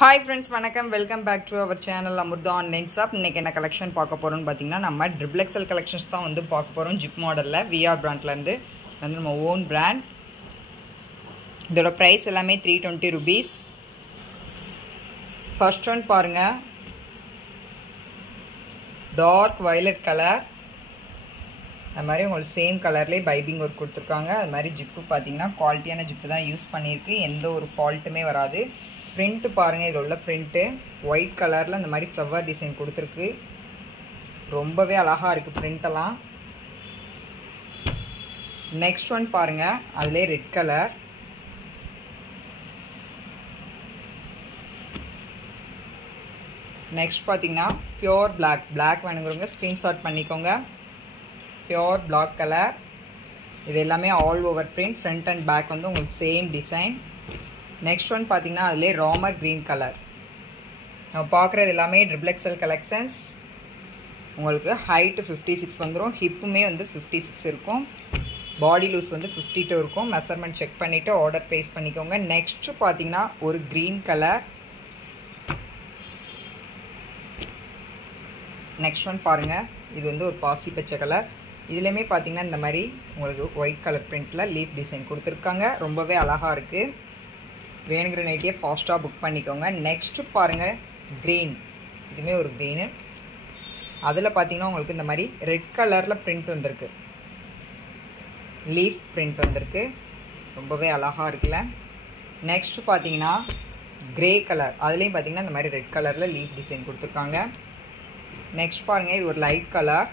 Hi friends, வணக்கம். Welcome back to our channel Amurtha Online Shop. இன்னைக்கு என்ன collection பார்க்க போறோம்னு பாத்தீங்கன்னா நம்ம ட்ரிபிள் எக்ஸல் கலெக்ஷன்ஸ் தான் வந்து பார்க்க போறோம். ஜிப் மாடல்ல VR பிராண்ட்ல இருந்து வந்து நம்ம ஓன் பிராண்ட். இதோட பிரைஸ் எல்லாமே 320 rupees. ஃபர்ஸ்ட் ஒன் பாருங்க. Dark violet colour. அந்த மாதிரி உங்களுக்கு சேம் கலர்லயே பைபிங் ஒர்க் கொடுத்திருக்காங்க. அது மாதிரி ஜிப் பாத்தீங்கன்னா குவாலிட்டியான ஜிப் தான் யூஸ் பண்ணிருக்கு. எந்த ஒரு ஃபால்ட்டுமே வராது. print பாருங்க இதுல உள்ள print white கலர்ல அந்த மாதிரி flower டிசைன் கொடுத்திருக்கு ரொம்பவே அழகா இருக்கு print எல்லாம் next one பாருங்க அதுலயே red கலர் next பாத்தீங்கன்னா pure black வேணும்ங்கறவங்க ஸ்கிரீன்ஷாட் பண்ணிக்கோங்க pure black கலர் இது எல்லாமே all over print front and back வந்து உங்களுக்கு சேம் டிசைன் Next one பாத்தீங்கன்னா அதுலயே ராமர் green கலர் நம்ம பார்க்கறது எல்லாமே ட்ரிபிள் எக்ஸல் கலெக்ஷன்ஸ் உங்களுக்கு ஹைட் 56 வந்துரும் ஹிப்புமே வந்து 56 இருக்கும் பாடி லூஸ் வந்து 52 இருக்கும் மெஷர்மென்ட் செக் பண்ணிட்டு ஆர்டர் பிளேஸ் பண்ணிக்கோங்க நெக்ஸ்ட் பாத்தீங்கன்னா ஒரு green கலர் நெக்ஸ்ட் ஒன் பாருங்க இது வந்து ஒரு பாசி பச்சை கலர் இதுலயுமே பாத்தீங்கன்னா இந்த மாதிரி உங்களுக்கு ஒயிட் கலர் பிரிண்ட்ல லீஃப் டிசைன் கொடுத்திருக்காங்க ரொம்பவே அழகா இருக்கு வேணுங்கிற நைட்டியே ஃபாஸ்ட்டாக புக் பண்ணிக்கோங்க நெக்ஸ்ட் பாருங்க க்ரீன் இதுவுமே ஒரு க்ரீனு அதில் பார்த்தீங்கன்னா உங்களுக்கு இந்த மாதிரி ரெட் கலரில் பிரிண்ட் வந்திருக்கு லீஃப் பிரிண்ட் வந்திருக்கு ரொம்பவே அழகாக இருக்குல்ல நெக்ஸ்ட் பார்த்தீங்கன்னா கிரே கலர் அதுலேயும் பார்த்தீங்கன்னா இந்த மாதிரி ரெட் கலரில் லீஃப் டிசைன் கொடுத்துருக்காங்க நெக்ஸ்ட் பாருங்கள் இது ஒரு லைட் கலர்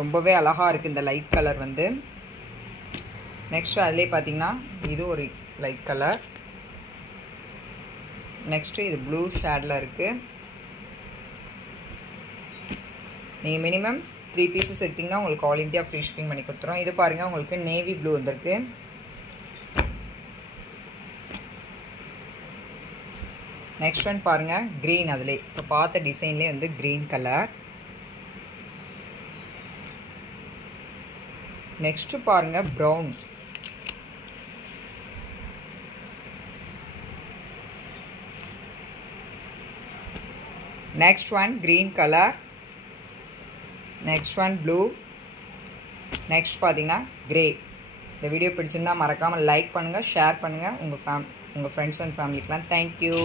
ரொம்பவே அழகாக இருக்குது இந்த லைட் கலர் வந்து நெக்ஸ்ட் அதுலேயே பார்த்தீங்கன்னா இது ஒரு லைட் கலர் நெக்ஸ்ட் இது ப்ளூ ஷேடில் இருக்கு நீங்கள் மினிமம் 3 பீசஸ் எடுத்தீங்கன்னா உங்களுக்கு ஆல் இந்தியா ஃப்ரீ ஷிப்பிங் பண்ணி கொடுத்துரும் இது பாருங்க உங்களுக்கு நேவி ப்ளூ வந்திருக்கு நெக்ஸ்ட் ஒன் பாருங்க கிரீன் அதுலேயே இப்போ பார்த்த டிசைன்லேயே வந்து கிரீன் கலர் நெக்ஸ்ட் பாருங்க brown next one green color next one blue next பாத்தீங்கன்னா gray இந்த வீடியோ பிடிச்சிருந்தா மறக்காம லைக் பண்ணுங்க ஷேர் பண்ணுங்க உங்க ஃப்ரெண்ட்ஸ் அண்ட் ஃபேமிலிக்குலாம் thank you